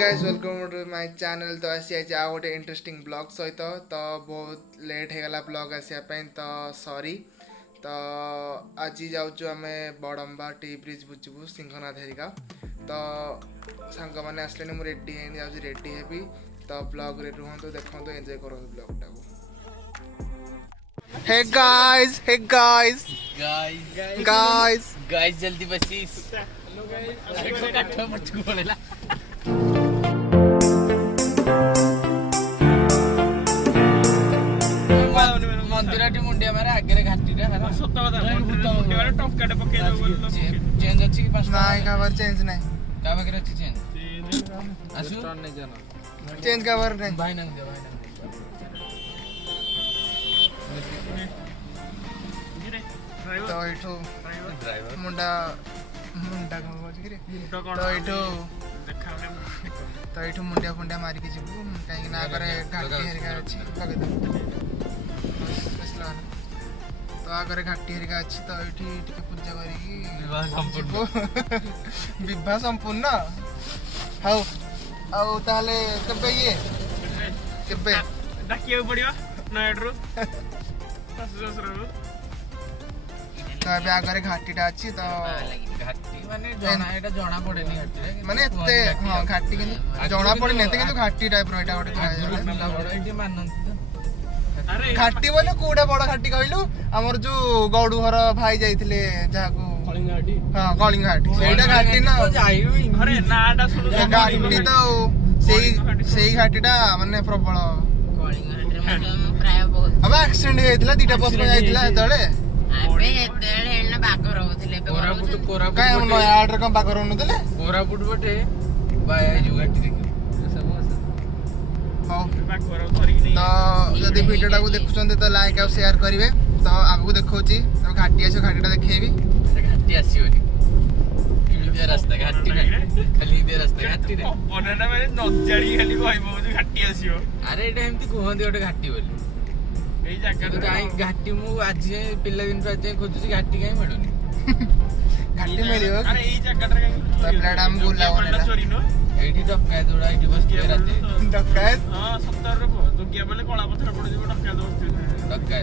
Guys welcome to my channel. तो आसी आज आ गोटे इंटरेस्टिंग ब्लॉग सहित तो बहुत लेट हो गला ब्लॉग आसापी तो सॉरी। तो आज जाऊँ आम बड़म्बा टी ब्रिज बुझू सिंहनाथ हेरिका तो सांग मैंने आसले मुझे रेडी है जाऊँ रेडी हेबी तो ब्लॉग रे रुहतु देखो एंजॉय करूँ ब्लॉग टाको। हे गाइस गाइस गाइस जल्दी बसीस हेलो गाइस बोलेला मंदिर मुंडिया मारे आगे घाटी सत कथा टपकाटे पके चेंज अच्छी कि नहीं कवर चेंज नहीं का बकरे अच्छी चेंज आसु नहीं जाना चेंज कवर नहीं भाई नंग दे भाई तो इठो ड्राइवर मुंडा मुंडा तो इठो मुंडिया फुंडिया मारिक जीवु कहीं आगे घाटी हेरिका अच्छी तो आगे घाटी हेरिका अच्छी तो ये पूजा कर विवाह संपूर्ण हाउ आउ ताले केबे ये केबे डाकिया पड़ियो नयडरू तो अबे आगे घाटीटा अच्छी तो घाटी माने जना एटा जना पड़ेनी घाटी रे माने एते हां घाटी किंतु जना पड़े नेते किंतु घाटी टाइप रो एटा गोटे पिला बड़ एटी मानंती तो अरे घाटी बोले कोडा बड़ घाटी कहलु हमर जो गौडू घर भाई जाइथिले जाको कलिंग घाटी हां कलिंग घाटी सेटा घाटी ना जाइयो अरे नाटा सुनु घाटी तो सेही घाटीटा माने प्रबल कलिंग घाटी रे प्राय बहुत अब एक्सीडेंट हेतिला दीटा बस में जाइथिला हेतळे आबे हेतळे हेन बाग रहउथिले कोरापुट काय हम नया आर्डर कम बाकर होनुतले कोरापुट बटे बाय जो घाटी रे हां बाक करो थरी नहीं तो यदि वीडियोटा को देखुचंते तो लाइक और शेयर करिवे तो आगु देखौची तो घाटी आछो घाटीटा देखेबी घाटी आसीओनी इलिया रास्ता घाटी रे खाली दे रास्ता घाटी रे ओनना माने नजारी खाली कहबो जे घाटी आसीओ अरे एटा एमती कहंदी ओटे घाटी बोली एई जागा तो काई घाटी मु आज पिल्ला दिन पे आज खोजुची घाटी काई मिलुनी घाटी मिलियो अरे एई जागा रे तो प्लेट हम बुला वनेला चोरी नो एठी डक्का जोड़ा एठी बस के राते डकायत हां 70 रो तो किया बोले कला पत्थर पड़ जेबो डक्का दोस्त डक्का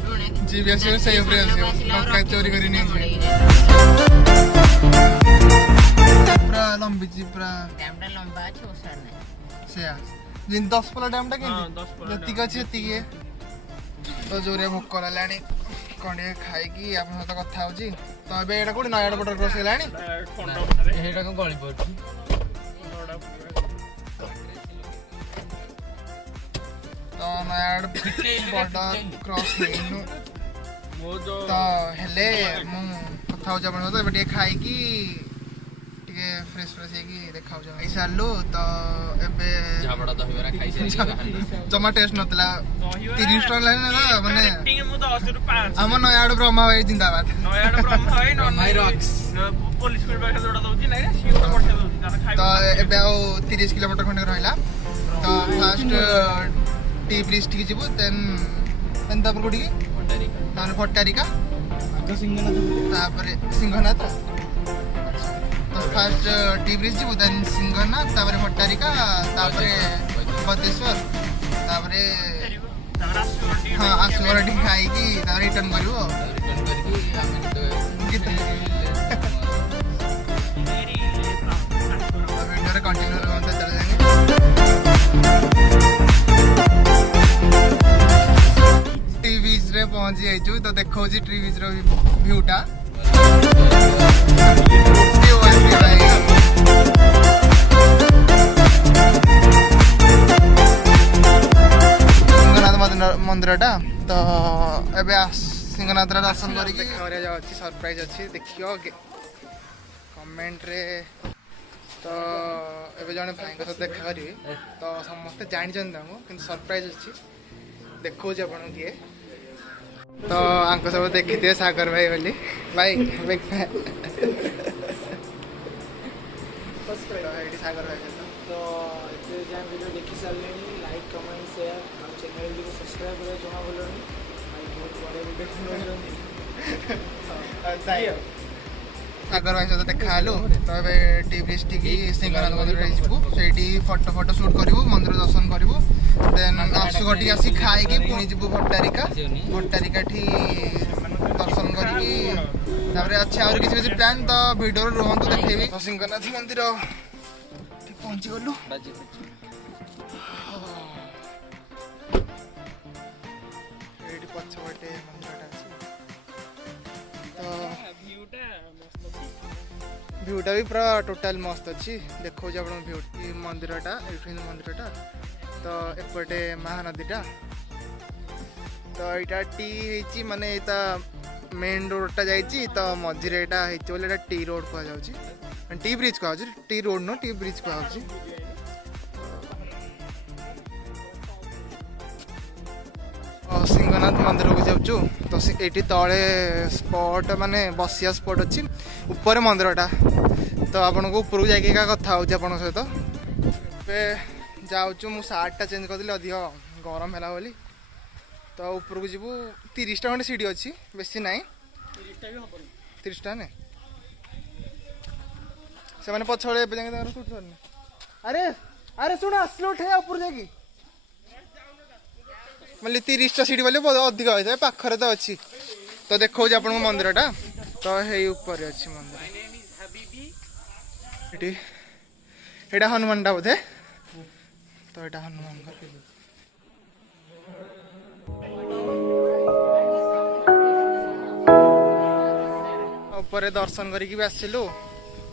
सुने जीबीएस से सेफ रे डकायत चोरी करी नहीं पूरा लंबी जी पूरा डैमटा लंबा छै ओसर नै से जिन 10 पला डैम टा हां के 10 पर जति का जति के तो जोरे भोक लानी कंडे खाइकी आपन सहित कथा होची तो एबे एटा कोडी नयाड बटर क्रॉस लानी खंड रे एटा को गली पड़ची तो नयाड बटर क्रॉस हेनु मो जो तो हेले मु कथा हो जाबन तो एबे खाइकी टिके फ्रेश फ्रेश हेकी देखाउ जा ऐसा लो तो एबे झाबड़ा दहीबरा खाई से जमा टेस्ट नतला 30 टन लाइन ना माने टिंग मु तो 80 रुपया हम नयाड ब्रह्मा भाई जिंदाबाद नयाड ब्रह्म है माई रॉक्स पुलिस को बैठा जोड़ा दउची नै रे सी को पठा दउची तार खाइ तो एबे आ 30 किलोमीटर खंडे रहला तो फर्स्ट टी ब्रिज ठीक जीवो देन तापर कोठी भटारिका ताने भट्टारिका तापर सिंहनाथ तो फर्स्ट टी ब्रिज जीवो देन सिंहनाथ तापर भट्टारिका तापर बतेश्वर तापर तार आसुरटी हां आसुरटी खाइकी तापर रिटर्न करिवो रिटर्न करके आमे तो गीत मेरी वीडियो रे कंटिन्यू रहते चले जाएंगे। टी ब्रिज रे पहुंच जाइछु तो देखो जी टी ब्रिज रो व्यूटा व्यू आसी भाई सिंहनाथ मंदिरटा तो एबे सिंहनाथ रा दर्शन करिकी घरे जा अछि सरप्राइज अछि देखियो कमेंट रे तो एबे जने भाई को देखा करी तो समस्त जानि जन दामो किंतु सरप्राइज अछि देखो जे आपण के तो आंको सब देखिते सागर भाई बोली भाई बिग फैन तो एडी सागर भाई तो ये जान वीडियो देखि सारलेनी लाइक कमेंट शेयर हम चैनल को सब्सक्राइब करे जमा बोलनी भाई बहुत बड़े वीडियो बनाउछन अच्छा ସାଗର ଭାଇ ସହିତ ଦେଖା ହେଲୁ। ତ ଏବେ ଟି ବ୍ରିଜ୍ ଠିକି ସିଂହନାଥ ମନ୍ଦିର ଯିବୁ, ସେଇଠି ଫଟୋ ସୁଟ୍ କରିବୁ, ମନ୍ଦିର ଦର୍ଶନ କରିବୁ। ଦେନ୍ ଆସୁଗଠିକି ଆସି ଖାଇକି ପୁଣି ଯିବୁ ଭଟ୍ଟାରିକାଠି ଦର୍ଶନ କରିକି ତାପରେ ଅଛି ଆହୁରି କିଛି କିଛି ପ୍ଲାନ୍। ତ ଭିଡ଼ିଓରେ ରୁହନ୍ତୁ, ଦେଖେଇବି। ସିଂହନାଥ ମନ୍ଦିର ପହଞ୍ଚିଗଲୁ। ଏଇଠି ପଛପଟେ ମନ୍ଦିରଟା ଅଛି। ତ ଭ୍ୟୁଟା ବି ପୁରା ଟୋଟାଲ ମସ୍ତ ଅଛି। ଦେଖାଉଛି ଆପଣଙ୍କ ଭ୍ୟୁ ମନ୍ଦିରଟା, ଏଇଠି ମନ୍ଦିରଟା। ତ ଏପଟେ ମହାନଦୀଟା। ତ ଏଇଟା ଟି ହେଇଛି, ମାନେ ଏଇଟା ମେନ୍ ରୋଡ଼ଟା ଯାଇଛି। ତ ମଝିରେ ଏଇଟା ହେଇଛି ବୋଲି ଏଇଟା ଟି ରୋଡ଼ କୁହାଯାଉଛି, ଟି ବ୍ରିଜ୍ କୁହାଯାଉଛି। ଟି ରୋଡ଼ ନୁହଁ, ଟି ବ୍ରିଜ୍ କୁହାଯାଉଛି। ସିଂହନାଥ ମନ୍ଦିରକୁ ଯାଉଛୁ। ତ ଏଇଠି ତଳେ ସ୍ପଟ୍ ମାନେ ବସିବା ସ୍ପଟ୍ ଅଛି, ଉପରେ ମନ୍ଦିରଟା। ତ ଆପଣଙ୍କୁ ଉପରକୁ ଯାଇକି ଏକା କଥା ହେଉଛି ଆପଣଙ୍କ ସହିତ। ଏବେ ଯାଉଛୁ, ମୁଁ ସାର୍ଟଟା ଚେଞ୍ଜ କରିଦେଲି ଅଧିକ ଗରମ ହେଲା ବୋଲି। ତ ଉପରକୁ ଯିବୁ। 30ଟା ଖଣ୍ଡେ ସିଡ଼ି ଅଛି, ବେଶୀ ନାହିଁ। 30ଟା ନାଇଁ, ସେମାନେ ପଛବେଳେ ଏବେ ଯାଇକି ତାଙ୍କର ସୁଟ୍ ସରିନି। ଆରେ ଶୁଣ, ଆସିଲେ ଉଠେଇବା ଉପରୁ ଯାଇକି। ମାନେ 30ଟା ସିଡ଼ି ବୋଲି ଅଧିକ ହେଇଥାଏ, ପାଖରେ ତ ଅଛି। ତ ଦେଖାଉଛି ଆପଣଙ୍କୁ ମନ୍ଦିରଟା। ତ ହେଇ ଉପରେ ଅଛି ମନ୍ଦିର। ଏଠି ଏଇଟା ହନୁମାନଟା ବୋଧେ। ତ ଏଇଟା ହନୁମାନଙ୍କର। ଉପରେ ଦର୍ଶନ କରିକି ବି ଆସିଲୁ।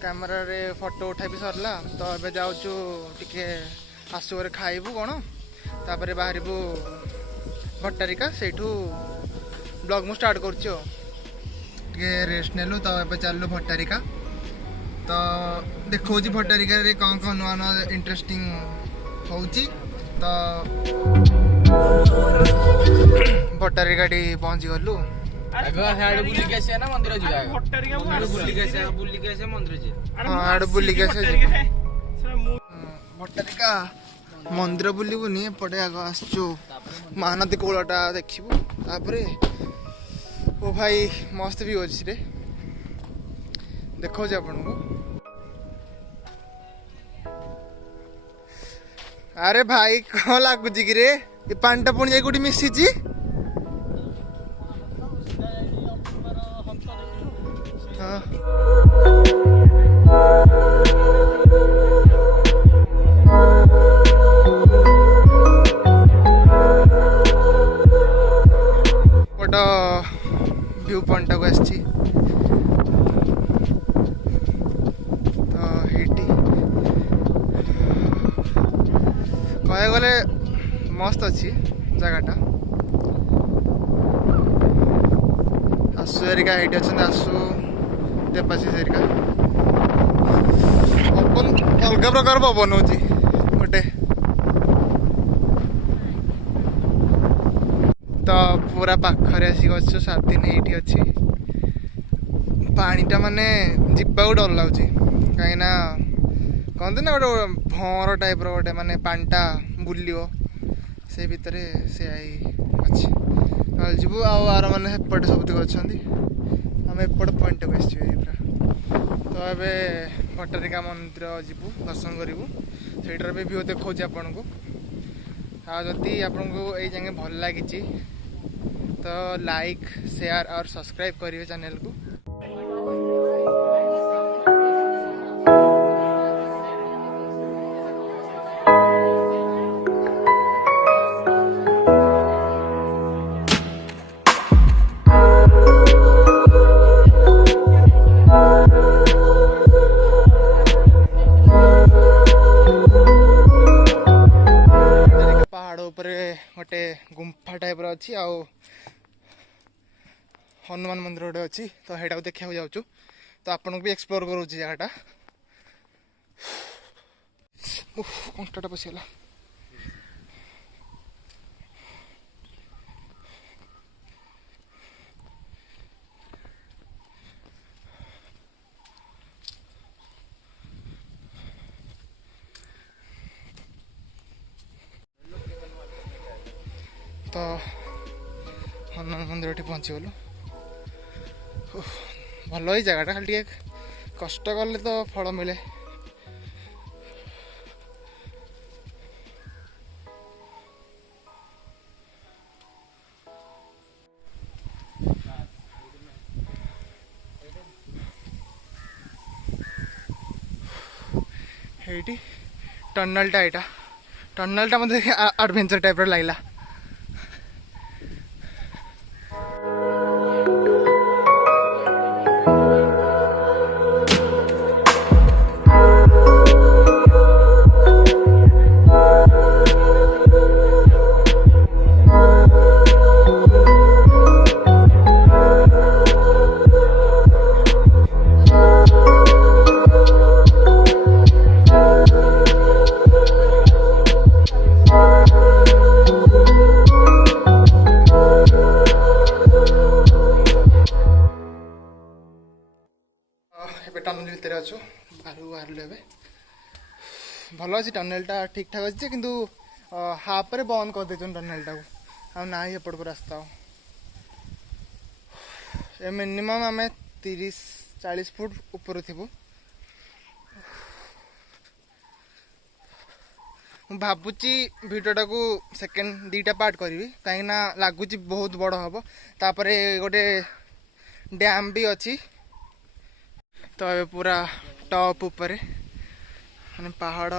କ୍ୟାମେରାରେ ଫଟୋ ଉଠା ବି ସରିଲା। ତ ଏବେ ଯାଉଛୁ ଟିକେ ଆସୁଘରେ ଖାଇବୁ କ'ଣ, ତାପରେ ବାହାରିବୁ ଭଟ୍ଟାରିକା। ସେଇଠୁ ବ୍ଲଗ୍ ମୁଁ ଷ୍ଟାର୍ଟ କରୁଛି ଆଉ। ଟିକେ ରେଷ୍ଟ ନେଲୁ। ତ ଏବେ ଚାଲିଲୁ ଭଟ୍ଟାରିକା। ତ ଦେଖାଉଛି ଭଟ୍ଟାରିକାରେ କ'ଣ ନୂଆ ନୂଆ ଇଣ୍ଟରେଷ୍ଟିଂ ହେଉଛି। ତ ଭଟ୍ଟାରିକାଠି ପହଞ୍ଚିଗଲୁ। ବୁଲିକି ଆସିବା ନା ମନ୍ଦିର ଯିବା? ବୁଲିକି ଆସିବା ମନ୍ଦିର ଯିବା। ହଁ, ଆଡ଼େ ବୁଲିକି ଆସିବା। ଭଟ୍ଟାରିକା ମନ୍ଦିର ବୁଲିବୁନି, ଏପଟେ ଆଗ ଆସିଛୁ ମହାନଦୀ କୂଳଟା ଦେଖିବୁ। ତାପରେ ଓ ଭାଇ ମସ୍ତ ବି ଅଛି ରେ, ଦେଖାଉଛି ଆପଣଙ୍କୁ। ଆରେ ଭାଇ କ'ଣ ଲାଗୁଛି କି ରେ? ଏ ପାଣିଟା ପୁଣି ଯାଇ କୋଉଠି ମିଶିଛି? ହଁ, ବଡ଼ ଭ୍ୟୁ ପଏଣ୍ଟଟାକୁ ଆସିଛି। ତ ଏଇଠି କହିବାକୁ ଗଲେ ମସ୍ତ ଅଛି ଜାଗାଟା। ଆସୁ ହେରିକା ଏଇଠି ଅଛନ୍ତି, ଆସୁ ଦେବାଶିଷ ହେରିକା। ପବନ ଅଲଗା ପ୍ରକାର ପବନ ହେଉଛି ଗୋଟେ। ତ ପୁରା ପାଖରେ ଆସିକି ଅଛୁ, 7 ଦିନ ଏଇଠି ଅଛି। ପାଣିଟା ମାନେ ଯିବାକୁ ଡର ଲାଗୁଛି, କାହିଁକିନା କହନ୍ତି ନା ଗୋଟେ ଭଅଁର ଟାଇପ୍ର ଗୋଟେ, ମାନେ ପାଣିଟା ବୁଲିବ ସେ ଭିତରେ। ସେୟା ହିଁ ଅଛି। ନହେଲେ ଯିବୁ। ଆଉ ଆର ମାନେ ସେପଟେ ସବୁତିକ ଅଛନ୍ତି, ଆମେ ଏପଟ ପଏଣ୍ଟକୁ ଆସିଛୁ ପୁରା। ତ ଏବେ ଭଟ୍ଟାରିକା ମନ୍ଦିର ଯିବୁ, ଦର୍ଶନ କରିବୁ। ସେଇଟାର ବି ଭିୟୁ ଦେଖାଉଛି ଆପଣଙ୍କୁ। ଆଉ ଯଦି ଆପଣଙ୍କୁ ଏଇ ଯାଏଁ ଭଲ ଲାଗିଛି ତ ଲାଇକ୍, ସେୟାର और ସବସ୍କ୍ରାଇବ୍ କରିବେ ଚ୍ୟାନେଲକୁ। ପାହାଡ଼ ଉପରେ ଗୋଟେ ଗୁମ୍ଫା ଟାଇପ୍ର ଅଛି, ଆଉ ହନୁମାନ ମନ୍ଦିର ଗୋଟେ ଅଛି। ତ ସେଇଟାକୁ ଦେଖିବାକୁ ଯାଉଛୁ। ତ ଆପଣଙ୍କୁ ବି ଏକ୍ସପ୍ଲୋର କରୁଛି ଜାଗାଟା। କଣ୍ଟାଟା ପଶିଗଲା। ତ ହନୁମାନ ମନ୍ଦିରଠି ପହଞ୍ଚିଗଲୁ। ଭଲ ଏଇ ଜାଗାଟା, ଖାଲି ଟିକେ कष्ट कले तो फल मिले। ଏଇଠି ଟର୍ନାଲଟା ଏଇଟା ଟର୍ନାଲଟା ମୋତେ ଆଡଭେଞ୍ଚର ଟାଇପ୍ର ଲାଗିଲା। ଏବେ ଟନେଲ ଭିତରେ ଅଛୁ ବାହାରିଲୁ ଏବେ ଭଲ ଅଛି ଟନେଲଟା ଠିକ୍ ଠାକ୍ ଅଛି କିନ୍ତୁ ହାଫ୍ରେ ବନ୍ଦ କରିଦେଇଛନ୍ତି ଟନେଲଟାକୁ ଆଉ ନାହିଁ ଏପଟକୁ ରାସ୍ତା ଆଉ ଏ ମିନିମମ୍ ଆମେ 30-40 ଫୁଟ ଉପରେ ଥିବୁ। ମୁଁ ଭାବୁଛି ଭିଡ଼ିଓଟାକୁ ସେକେଣ୍ଡ 2ଟା ପାର୍ଟ କରିବି କାହିଁକିନା ଲାଗୁଛି ବହୁତ ବଡ଼ ହେବ। ତାପରେ ଗୋଟେ ଡ୍ୟାମ୍ ବି ଅଛି ତ ଏବେ ପୁରା ଟପ୍ ଉପରେ ମାନେ ପାହାଡ଼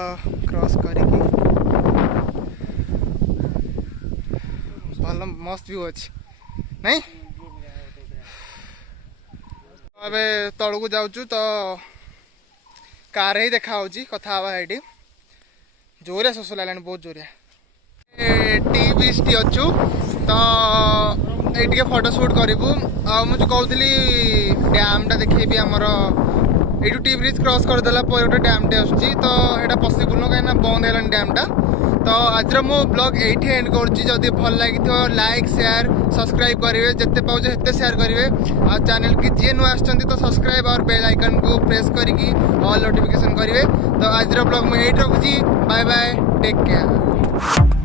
କ୍ରସ୍ କରିକି ଭଲ ମସ୍ତ ଭିଉ ଅଛି ନାଇଁ। ଏବେ ତଳକୁ ଯାଉଛୁ ତ କାର୍ ହିଁ ଦେଖା ହେଉଛି କଥା ହେବା ଏଇଠି ଜୋରିଆ ଶୋଷ ଲାଗିଲାଣି ବହୁତ ଜୋରିଆ। ଟି ବିଚ୍ ଅଛୁ ତ ଏଇ ଟିକେ ଫଟୋ ସୁଟ୍ କରିବୁ ଆଉ ମୁଁ ଯେଉଁ କହୁଥିଲି ଡ୍ୟାମ୍ଟା ଦେଖେଇବି ଆମର ଏଇଠୁ ଟି ବ୍ରିଜ୍ କ୍ରସ୍ କରିଦେଲା ପରେ ଗୋଟେ ଡ୍ୟାମ୍ଟେ ଆସୁଛି ତ ସେଇଟା ପସିବୁଲ୍ ନୁହଁ କାହିଁକିନା ବନ୍ଦ ହେଇଗଲାଣି ଡ୍ୟାମ୍ଟା। ତ ଆଜିର ମୁଁ ବ୍ଲଗ୍ ଏଇଠି ଏଣ୍ଡ କରୁଛି। ଯଦି ଭଲ ଲାଗିଥିବ ଲାଇକ୍ ସେୟାର ସବସ୍କ୍ରାଇବ୍ କରିବେ ଯେତେ ପାଉଛେ ସେତେ ସେୟାର କରିବେ ଆଉ ଚ୍ୟାନେଲ୍କି ଯିଏ ନୂଆ ଆସିଛନ୍ତି ତ ସବସ୍କ୍ରାଇବ୍ ଆଉ ବେଲ୍ ଆଇକନ୍କୁ ପ୍ରେସ୍ କରିକି ଅଲ୍ ନୋଟିଫିକେସନ୍ କରିବେ। ତ ଆଜିର ବ୍ଲଗ୍ ମୁଁ ଏଇଠି ରଖୁଛି। Bye bye take care.